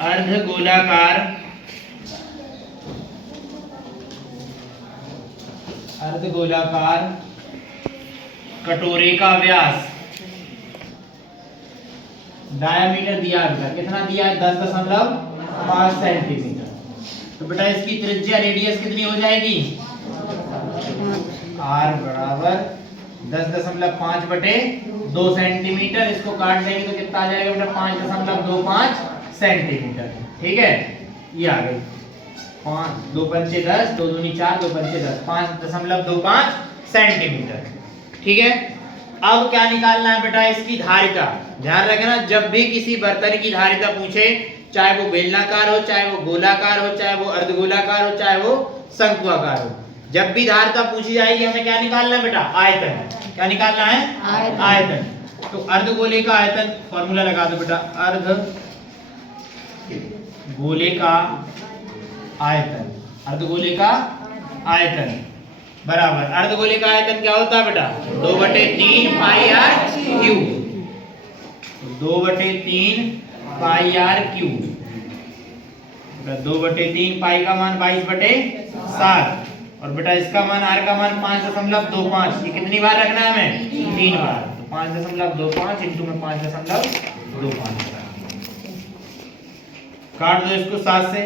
अर्धगोलाकार कटोरे का व्यास डायामीटर दिया है, कितना दिया है 10.5 सेंटीमीटर। तो बेटा इसकी त्रिज्या रेडियस कितनी हो जाएगी, r बराबर 10.5 बटे 2 सेंटीमीटर। इसको काट देंगे तो कितना आ जाएगा बेटा 5.25 सेंटीमीटर। ठीक है, ये आ गई 5 2 पंचे 10, 2 दूनी 4, 2 पंचे 10, 5.25 सेंटीमीटर। ठीक है, अब क्या निकालना है बेटा, इसकी धारिता। ध्यान रखना, जब भी किसी बर्तन की धारिता पूछे, चाहे वो बेलनाकार हो, चाहे वो गोलाकार हो, चाहे वो अर्धगोलाकार हो, चाहे वो शंक्वाकार हो, जब भी धारिता पूछी जाएगी हमें क्या निकालना है बेटा, आयतन। क्या निकालना है, आयतन। तो अर्धगोले का आयतन फॉर्मूला लगा दो बेटा, अर्धगोले का आयतन। अर्धगोले का आयतन बराबर, अर्धगोले का आयतन क्या होता है बेटा, 2/3 पाई r क्यूब। 2/3 पाई r क्यूब। 2/3 पाई का मान 22/7 और बेटा इसका मान r का मान 5.25। ये कितनी बार रखना है हमें, 3 बार। तो 5.25 इंटू में 5.25 काट दो इसको 7 से।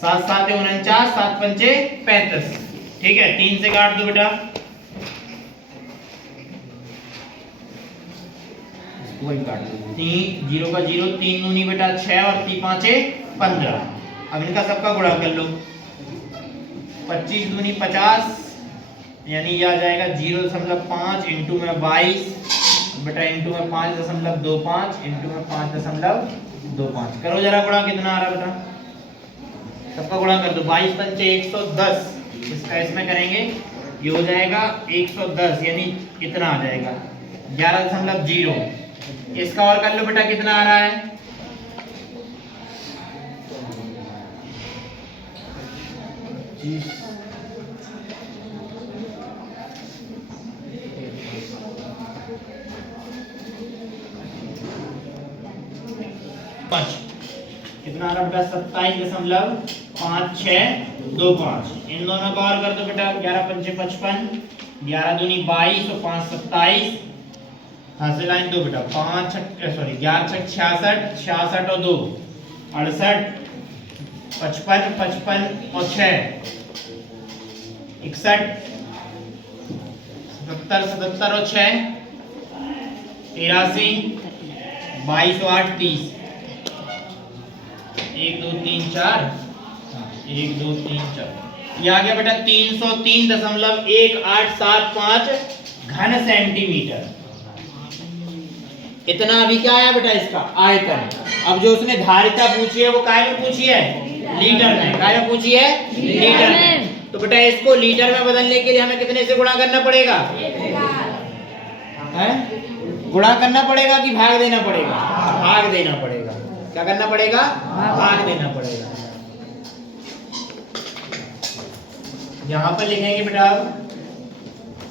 7 7 49, 7 पंचे 35। ठीक है, 3 से काट दो बेटा, वही काट दो। 3 0 का 0, 3 दूनी बेटा 6 और 3 5 15। अब इनका सबका गुणा कर लो, 25 दूनी 50, यानी ये आ जाएगा 0.5 इंटू में 22 बेटा इंटू में 5.25 इंटू में 5.25। करो जरा गुणा, कितना आ रहा बेटा, सबका गुणा कर दो। 22 पंचे 110, इसका इसमें करेंगे, ये हो जाएगा 110, यानी इतना आ जाएगा 11.0। इसका और कर लो बेटा, कितना आ रहा है, 5 कितना आ रहा बेटा, 27.5625। इन दोनों का और कर दो बेटा, 11 पंचे 55, 11 दूनी 22 और 5 27। हाथ से लाइन दो बेटा, 5 सॉरी 11 छक 66, 66 और 2 68, 55 55 और 6 61, 77 77 और 6 83, 22 और 8 30। 1 2 3 4, 1 2 3 4, ये आ गया बेटा 303.1875 घन सेंटीमीटर। इतना अभी क्या आया बेटा, इसका आयतन। अब जो उसने धारिता पूछी है वो काय में पूछी है, लीटर में। काय में पूछी है, लीटर में। तो बेटा इसको लीटर में बदलने के लिए हमें कितने से गुणा करना पड़ेगा, हैं? गुणा करना पड़ेगा कि भाग देना पड़ेगा, भाग देना पड़ेगा। क्या करना पड़ेगा, भाग देना पड़ेगा। यहां पर लिखेंगे बेटा,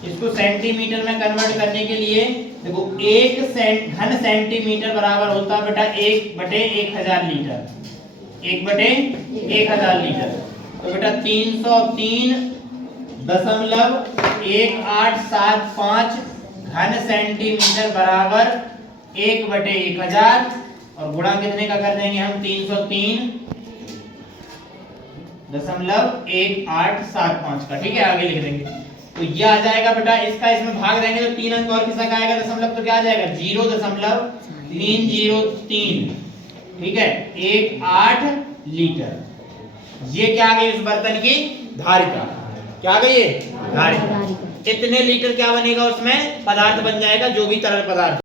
इसको सेंटीमीटर में कन्वर्ट करने के लिए देखो, 1 घन सेंटीमीटर बराबर होता है बेटा 1/1000 लीटर। 1/1000 लीटर। तो बेटा 303.1875 घन सेंटीमीटर बराबर 1/1000 और गुणा कितने का कर देंगे हम, 303.1875 का। ठीक है, आगे लिख देंगे। तो ये आ जाएगा बेटा, इसका इसमें भाग देंगे तो 3 अंक और किसका आएगा, दशमलव, तो क्या आ जाएगा 0.303। ठीक है, 18 लीटर। ये क्या आ गई उस बर्तन की धारिता। क्या आ गई ये धारिता। इतने लीटर क्या बनेगा उसमें, पदार्थ बन जाएगा, जो भी तरल पदार्थ।